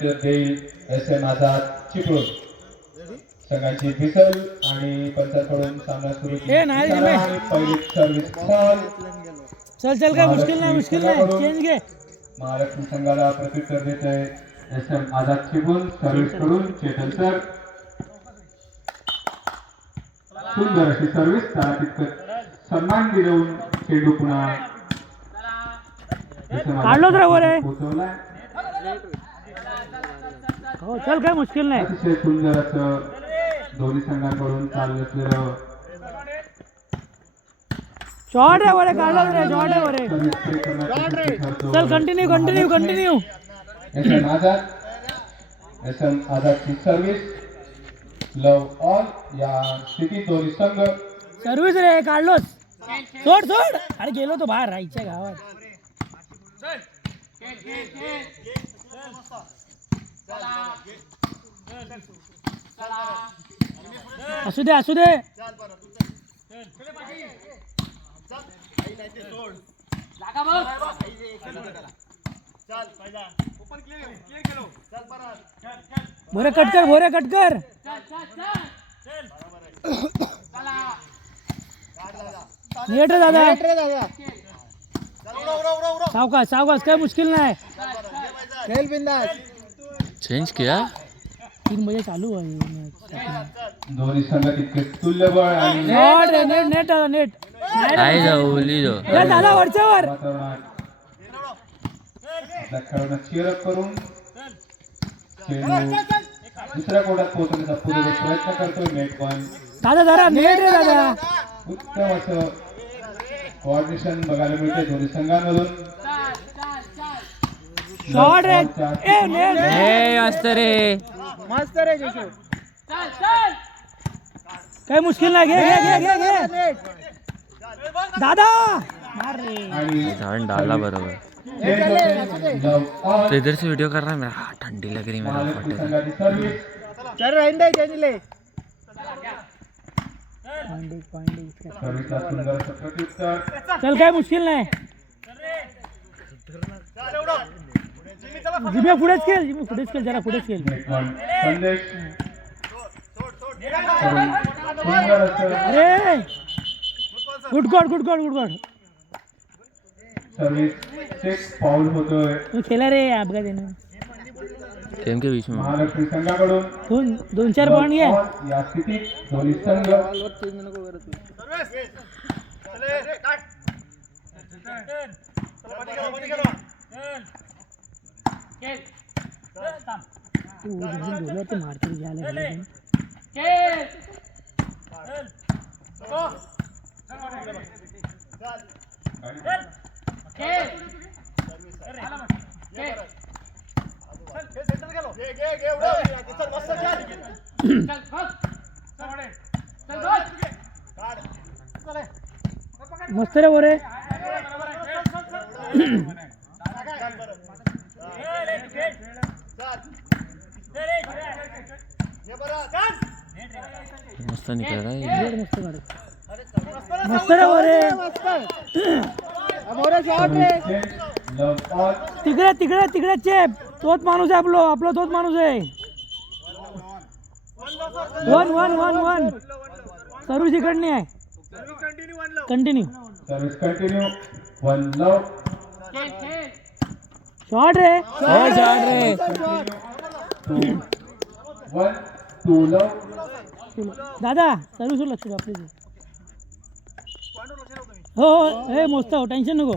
देईल SM आझाद चिपळूण संघाची बिसल आणि पंचाकडून सामना सुरू केला. पहिली सर्व्हिस बॉल. चल चल काय मुश्किल नाही चेंज घे. महालक्ष्मी संघाला प्रत्युत्तर देत आहे SM आझाद चिपळूण. सर्व्हिस करून चेतन सर सुंदर अशी सर्व्हिस. त्याला तितकं सन्मान देऊन चेंडू पुन्हा काढलोच रे वर आहे. पोहोचवला. हो चल काय मुश्किल नाही. अतिशय सुंदर असं दोन्ही संघांकडून चालू असलेलं शॉट आहे वर, काढलं रे शॉट आहे वर. चल कंटिन्यू. SM आझादची सर्व्हिस लव ऑन या स्थितीत दोन्ही संघ सर्व्हिस रे काढलोच. सोड अरे गेलो तो बाहेर राहायच्या गावात. असू दे भोरे कट कर. नेट रे दादा. सावकाश काय मुश्किल नाही. खेल बिंदास. चेंज किया 3 बजे चालू आहे. दोन्ही संघ तितके तुल्यबळ आणि नेट नाही जाऊ लिहिलो दादा वरच्यावर खेळाडूंना चीअरअप करून चेंडू दुसऱ्या कोर्टात पोहोचवण्याचा पूर्ण प्रयत्न करतोय. नेट पण दादा नेट रे दादा. उत्तम असं कोऑर्डिनेशन बघायला मिळते दोन्ही संघांमधून. शॉट रे नेट मस्त रे जशो. काय मुश्किल नाही. घे दादा मार रे. झाड़ डाला बरोबर. तो इधर से वीडियो कर रहा है. मेरा ठंडी लग रही मेरा फटे. चल रहने दे. चल काय मुश्किल नाही. जिम्या पुढेच खेळ जरा पुढेच खेळ. अरे गुड गॉड. सर्व्हिस फाउल होतोय. तू खेळा रे अपघात देणं. टीम के बीच में महालक्ष्मी संघाकडून 2-4 पॉइंट घे. या स्थितीत दोन्ही संघ मस्त रे बोरे. मस्त निकल रहा है. मस्त रे बोरे. तिकडे चेप. तोच माणूस आहे आपला तोच माणूस आहे. 1 सर्व्हिस इकडनी आहे. कंटिन्यू. शॉट रे. दादा सर्व्हिस लक्ष द्या आपली. हो हे मस्त हो, टेन्शन नको.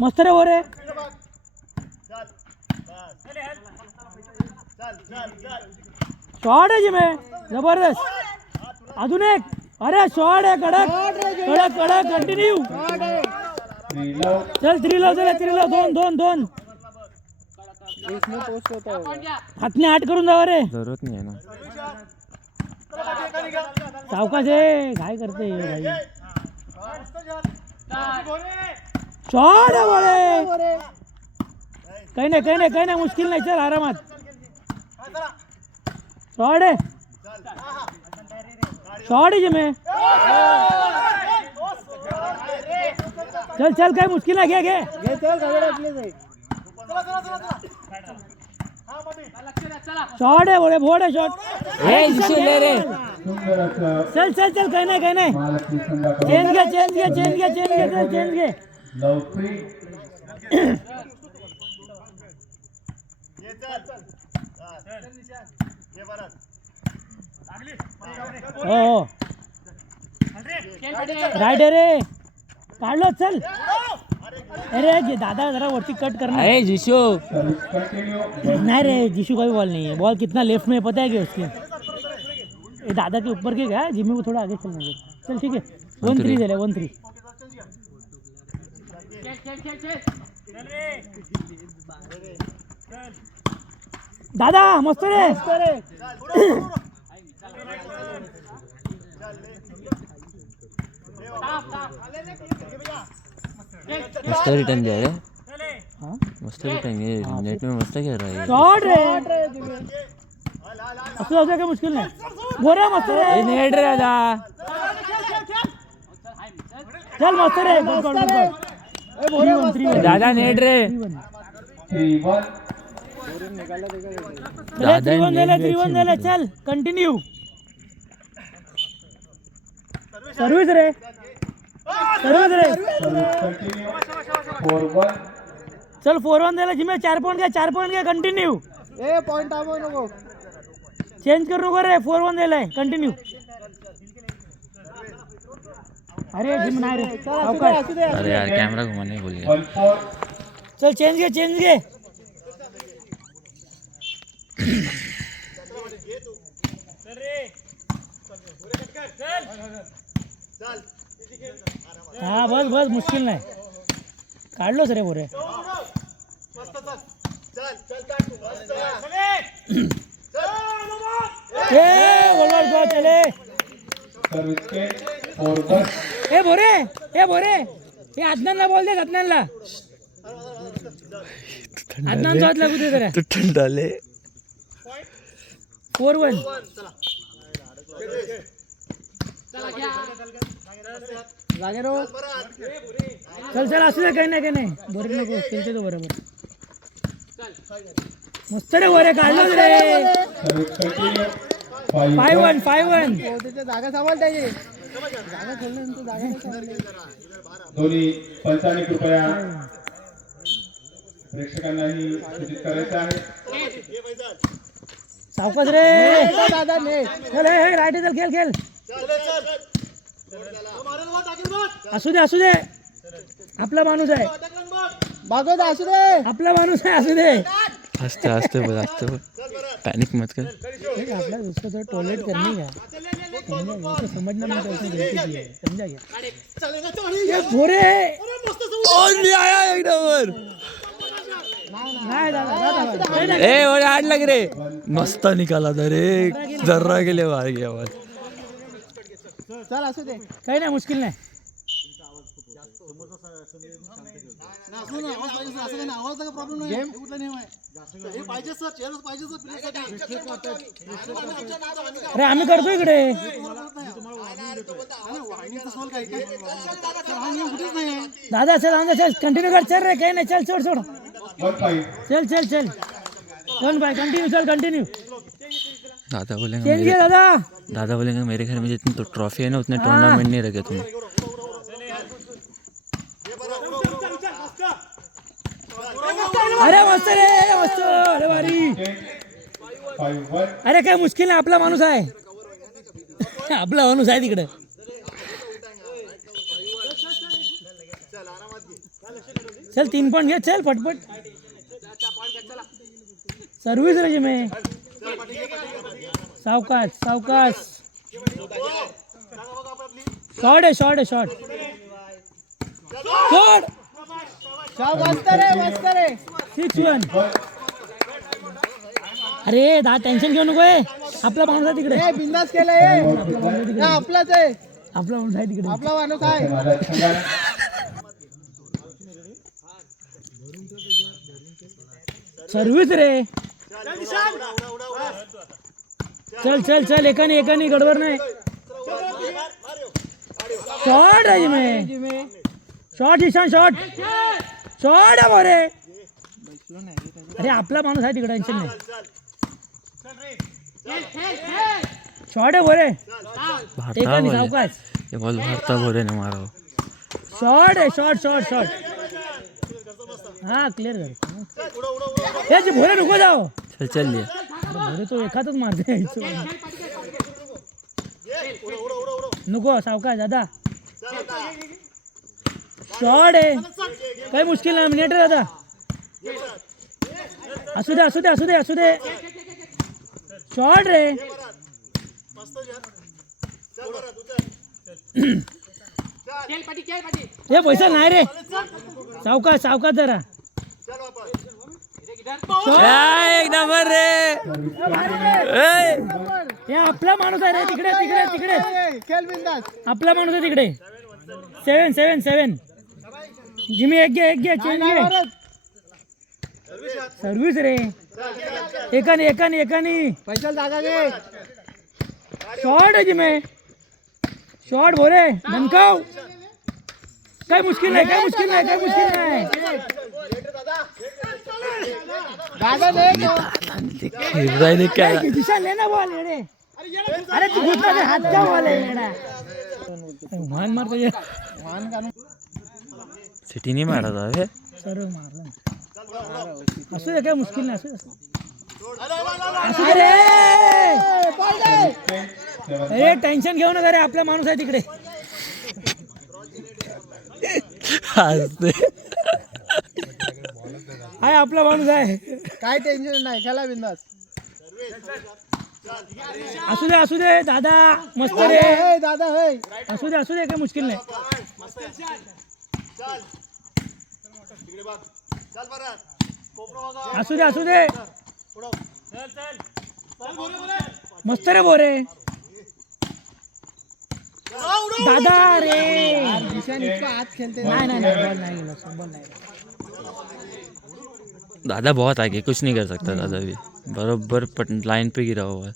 मस्त रे बोरे. शॉट आहे जिमे जबरदस्त. अजून एक. अरे शॉट आहे कडक कंटिन्यू. चल 3 लाव. 2 हातने 8 करून जावा रे. जरूरत नहीं है ना. सावकाश आहे. काय करते भाई. शॉट आहे बोले. काही नाही मुश्किल नाही. चल आरामात. शॉट आहे जिमे. चल चल काय मुश्किल आहे, घे घे शॉट आहे बोले, बोर्ड आहे शॉट. ले रे. सुंदर असं चल चल चल काही नाही काही नाही. महालक्ष्मी संघाकडून चेंज घे चेंज घे चेंज घे चेंज घे चल चेंज घे. लवफ्री हो हो राईट आहे रे, काढलो चल. अरे जे दादा जरा वरती कट करना. अरे जिशो सर्विस कंटिन्यू. नहीं रे जीशु का भी बॉल नहीं है, बॉल कितना लेफ्ट में पता है क्या उसके. ये दादा के ऊपर के गया, जिम्मी को थोड़ा आगे चलना चाहिए. चल ठीक है 1-3 झाले 1-3. दादा मस्त रे. मस्त रिटर्न दिया रे. हाँ? मस्त रिटर्न नेट में मस्त खेल रहा है. शॉट रे. असं होतं काय मुश्किल नाही. बोरे मस्त रे. नेट रे दादा. चल मस्त रे. Good goal, good goal. 3-1. दादा नेट रे. 3-1. दादा 3-1 झाले. चल कंटिन्यू. सर्विस रे, सर्विस रे. Service continue. 4-1. चल 4-1 झाले. जिम्मे 4 पॉइंट घ्या, 4 पॉइंट घ्या. कंटिन्यू. पॉइंट टाकू नको, चेंज करू नको रे. 4-1 झालंय. कंटिन्यू. अरे जिम नाही रे. अवकाश. अरे यार कैमरा घुमाने भूल गया. 1-4. चल चेंज घे चेंज घे. हा बस बस मुश्किल नाही. काढलोच रे बोरे. चले सर्विस के 4-1. ए बोरे हे अदनानला बोल दे. अदनानला अदनानचा हात लागू दे जरा. तो ठंडा ले. 4-1. चल चल असू दे काही नाही काही नाही. बरोबर नको खेळते तो बरोबर. मस्त रे बोरे, काढलो रे. Service continue. 5-1 5-1. जागा सांभाळ त्याची जागा खेळल्यानंतर जागा नाही सांभाळली. दोन्ही पंचांनी कृपया प्रेक्षकांनाही सूचित करायचं आहे. सावकाश रे. दादा ने चल हे राईट चल खेळ खेळ. असू दे आपला माणूस आहे. भागवत असू दे. आपला माणूस आहे. असू दे. हंसते हंसते बोल. पैनिक मत कर. आपला उसको तो टॉयलेट करने का तो समझना नहीं उसने गलती की है. समझा क्या. ये बोरे और भी आया एक नंबर. नाही दादा. ए और आठ लग रे. मस्त निकाला था रे. जर्रा के लिए मार गया बॉल. चल असू दे. काही नाही मुश्किल नाही. अरे आम्ही करतो इकडे. दादा चल चल कंटिन्यू कर. चल रे काही नाही. चल सोड सोड. 1-5. चल चल चल 1-5 कंटिन्यू. चल कंटिन्यू. दादा बोलेंगे चेंज मेरे, किया दादा. दादा बोलेंगे मेरे घर में जितनी तो ट्रॉफी है ना उतने टूर्नामेंट नहीं रखे तुम. अरे मस्त रे मस्त. अरे भारी. 5-1. अरे काय मुश्किल नाही. आपला माणूस आहे. आपला माणूस आहे तिकडे. चल 3 पॉइंट घे. चल पटपट. सर्विस रे जिमे. सावकाश सावकाश. शॉट आहे शॉट आहे शॉट. शॉट. मस्त रे 6-1. अरे दा टेन्शन घेऊ नको. आपला माणूस आहे तिकडे. बिंदास केलंय. आपलाच आहे. आपला माणूस आहे तिकडे. आपला माणूस आहे. माझ्या संघाला सर्विस रे. चल चल चल. एकानी गडबड नाही. शॉट आहे जिमे. शॉट ईशान शॉट शॉट आहे बोरे. अरे आपला माणूस आहे तिकडे टेन्शन नाही. शॉट आहे बोरे. एका नाही सावकाश. ये बॉल भारता बोरे ने मारा. शॉट आहे शॉट शॉट शॉट. हाँ क्लियर कर. ये जी भोरे रुको जाओ. चल चल लिए. भोरे तो एखादच मारते. नको सावकाश दादा. शॉट आहे. काही मुश्किल नाही. मिनिट रे दादा. असू दे असू दे असू दे असू दे. शॉट रे. हे पैसा नाही रे. सावकाश सावकाश जरा. एक नंबर रे. हे आपला माणूस आहे रे. तिकडे तिकडे तिकडे खेळ बिंदास. आपला माणूस आहे तिकडे. 7-7-7. जिमी एक घे चेंज घे. सर्व्हिस रे. एकानी पैसा जागा घे. शॉट आहे जिमे. शॉट बोरे धनकाव. काय मुश्किल नाही. जागा दे. खेळायला काय दिशा लेना बॉल येडे. अरे तू घुसला ते हात का बॉल आहे येडा. मान मारतो ये. मान काढून सिटी नहीं मारा था बे. सर्व मारला. असू दे काय मुश्किल नाही. असू दे रे. अरे टेन्शन घेऊ नका रे. आपला माणूस आहे तिकडे. हाय आपला माणूस आहे. काय टेन्शन नाही. खेळा बिंदास. असू दे दादा. मस्त रे. हे दादा हे. असू दे काय मुश्किल नाही. असू दे मस्त रे बोरे. दादा रे. ईशान इतका आत खेळते. नाही बॉल नाही गेला. बॉल नाही. दादा बहुत आगे, कुछ नहीं कर सकता दादा भी. बरोबर लाइन पे गिरा हुआ है.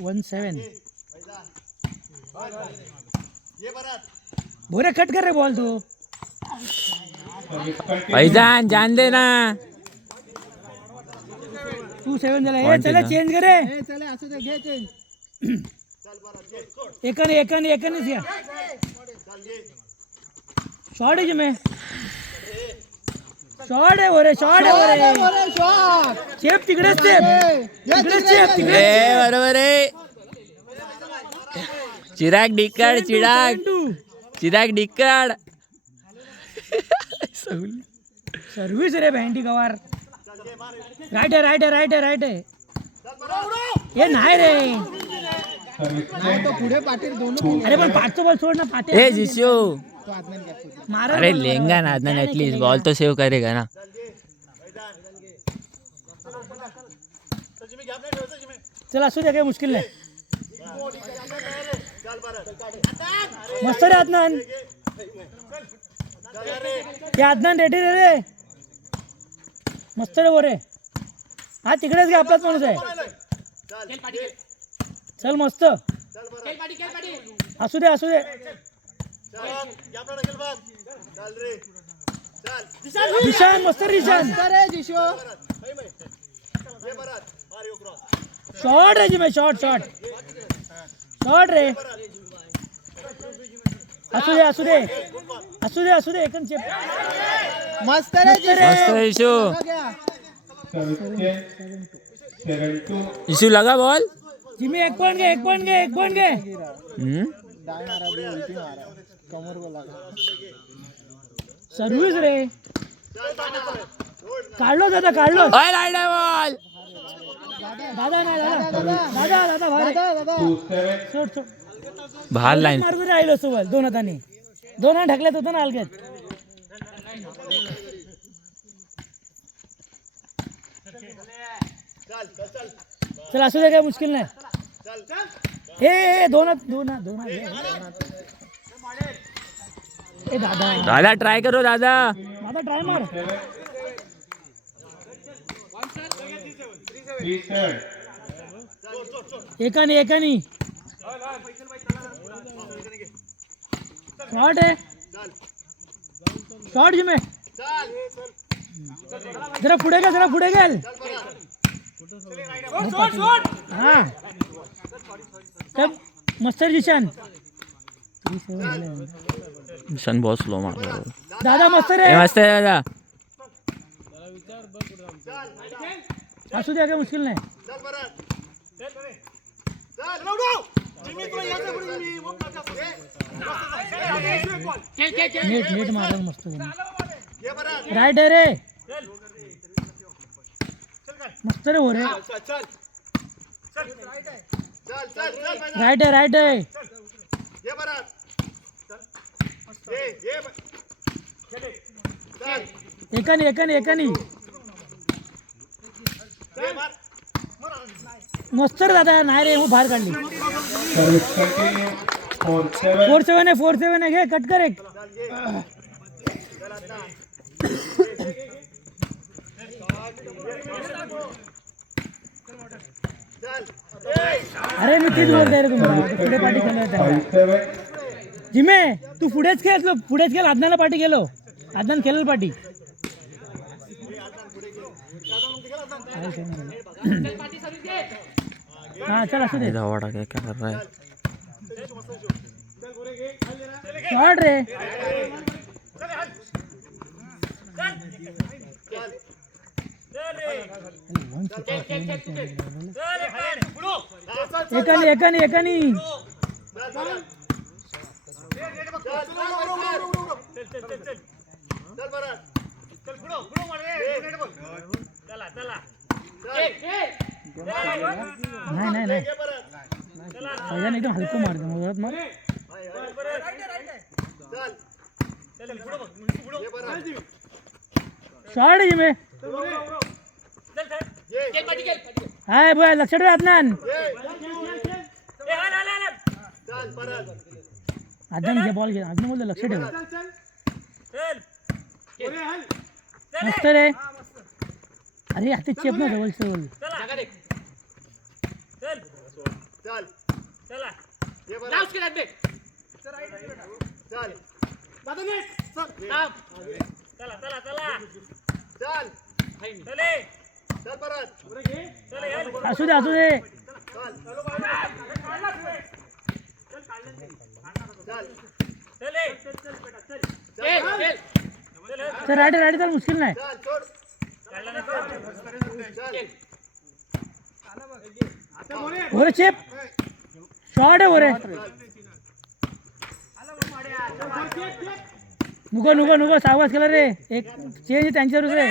1-7. बोरे कट कर रे बॉल तू. भाईजान जान देना. तू 7 झाला. हे चला चेंज करे. हे चला असू दे. घे चेंज. एकाने या. शॉट आहे जिमे. शॉट आहे बोरे. शॉट. चेप तिकडेच चेप. बरोबर आहे. चिराग डिक्कड. चिराग डिक्कड. सर्व्हिस रे भेंडी गवार. राईट आहे. हे नाही रे. नाही तो पुढे पाटील दोन. अरे पण पाचचा बॉल सोड ना. पाटे ए जिशू. तो आदमी गॅप. मारा. अरे लेंगा ना आदमी. एटलीस्ट बॉल तो सेव करेगा ना. चल असू दे काय मुश्किल नाही. मस्त रे अदनान. हे अदनान रेडी रे. मस्त रे बोरे. हा तिकडेच घे. आपलाच माणूस आहे. चल मस्त. असू दे. ईशान मस्त रे. ईशान अरे जिशो. शॉट रे जिमे. शॉट रे. असू दे एकन चेप. मस्त रे मस्त जिशू. घ्या. 7-2. जिशू लगा बॉल. जिमी एक पॉइंट घे. डाय मारा भी उलटी मारा. कमर को लगा. सर्व्हिस रे. काढलो बॉल. दादा भारी. दादा 2-7. सोड. बाहर लाइन. मारून राहिलो सोबत. दोन हाताने ढकलत होतं ना अलगद. चल असू दे काय मुश्किल नाही. हे दोन ए दादा ट्राय करो दादा. ट्राय मार. 3-7. एकानी शॉट आहे. शॉट जिमे जरा पुढे गेल हा मस्तर जिशान ईशान बहुत स्लो मारला दादा मस्तर आहे मस्त आहे दादा असू द्या काय मुश्किल नाही नेट मारलं मस्त राईट आहे रे मस्त रे हो रे राईट आहे एकानी मस्त रे दादा नाही रे मग बाहेर काढली सर्व्हिस कंटिन्यू 4-7 4-7 आहे घे कट कर एक अरे मी तीच बोलतोय रे तुम्हाला पुढे पाठी केलं 5-7 जिमे तू पुढेच खेळ आदनाला पाठी गेलो आदनान खेळेल पाठी हाँ चल असू दे धावाड़ा क्या कर रहा है शॉट रे एकानी नाही पहिला एकदम हलकं मारतो मग मार शॉट आहे जिमे हाय बॉय लक्षात ठेव आदनान घे बॉल घे आदनान बोलतो लक्ष ठेव मस्त रे अरे हाती चेप ना जवळ असू दे राईट तर मुश्किल नाही ओरे चेप शॉट आहे ओरे नुको सावकाश केला रे एक चेंज त्यांच्यावर रे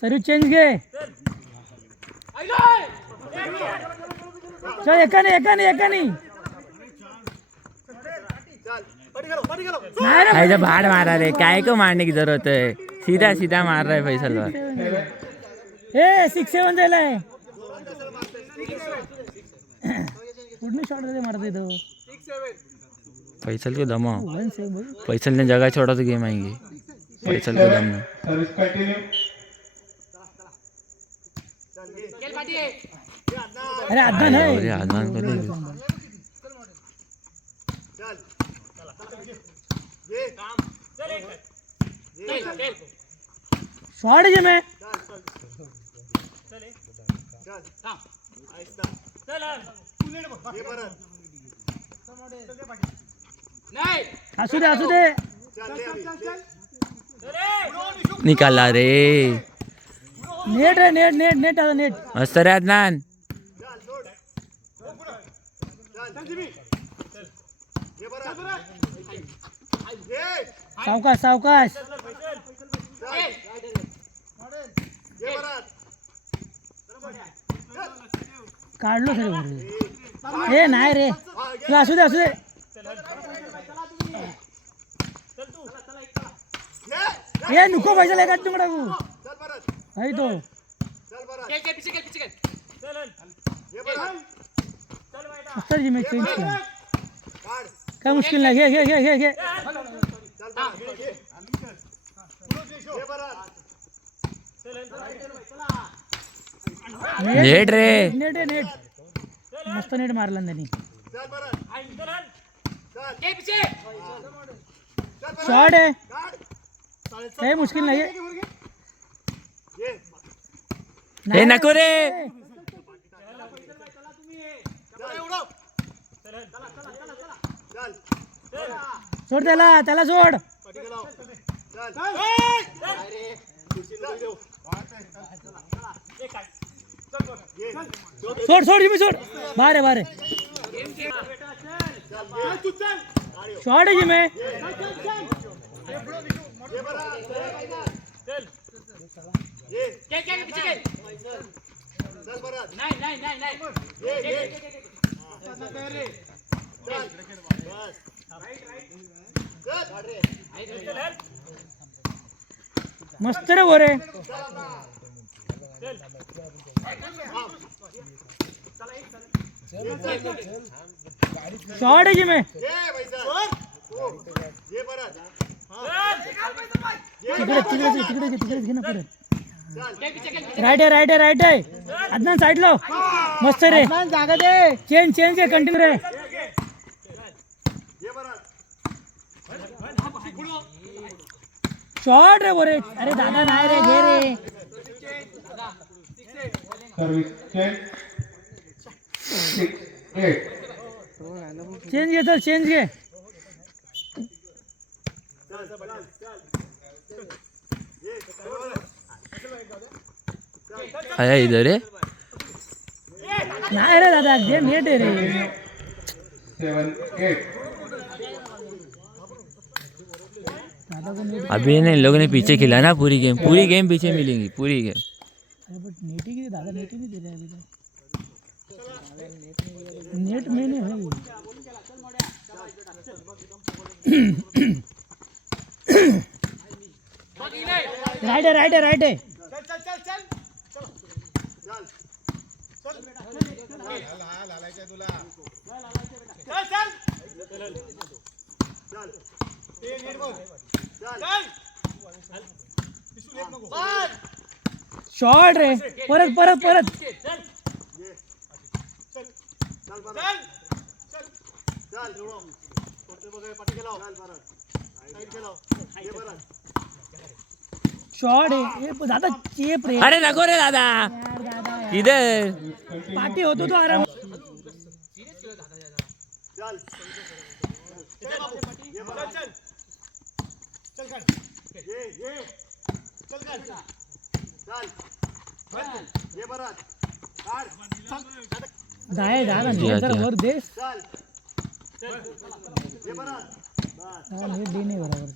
सर्व्हिस चेंज घे चल एकानी ऐसा बाहर मारा रे काय को मारने की जरूरत है सीधा मार रहा है फैसल भाई ए 6-7 दिलाय कुठली शॉट दे मारते तो फैसल को दम फैसल ने जगह छोड़ा तो गेम आएंगे फैसल को दम सर्व्हिस कंटिन्यू अरे आदनान है अरे आदनान को ले शॉट है मैं असू दे निकाला रे नेट आता नेट मस्त रे अदनान सावकाश काढलो सर ए नाही रे तुला असू दे ए नुको पैसा लेगा तुमडा को आई तो सर जी मैं चेंज किया क्या मुश्किल नहीं घे नेट रे नेट मस्त नेट मारला त्यांनी शॉट आहे काही मुश्किल नाहीये हे नको रे सोड त्याला सोड सोड जिमी सोड बारे शॉट है जिमे मस्त रे बोरे शॉट है जिमे तिकडे घे ना परत राईट आहे अदनान साइड लो मस्त रे जागा दे चेंज आहे कंटिन्यू रे शॉट रे बोरे अरे दादा नाही रे घे रे सर्विस चेंज घे आया इधर है नाही रे दादा घे नेट आहे रे 7-8 अभी इन लोगों ने पीछे खिला ना पूरी गेम पीछे मिलेंगी पूरी गेम अरे बट नेट ही दादा नेट ही नहीं दे रहे अभी तो नेट में नहीं है राइट है शॉट रे परत शॉट है दादा चेप रे अरे नको रे दादा इधर पार्टी होतो तो आराम दाए दादा वर दे नेट देने बराबर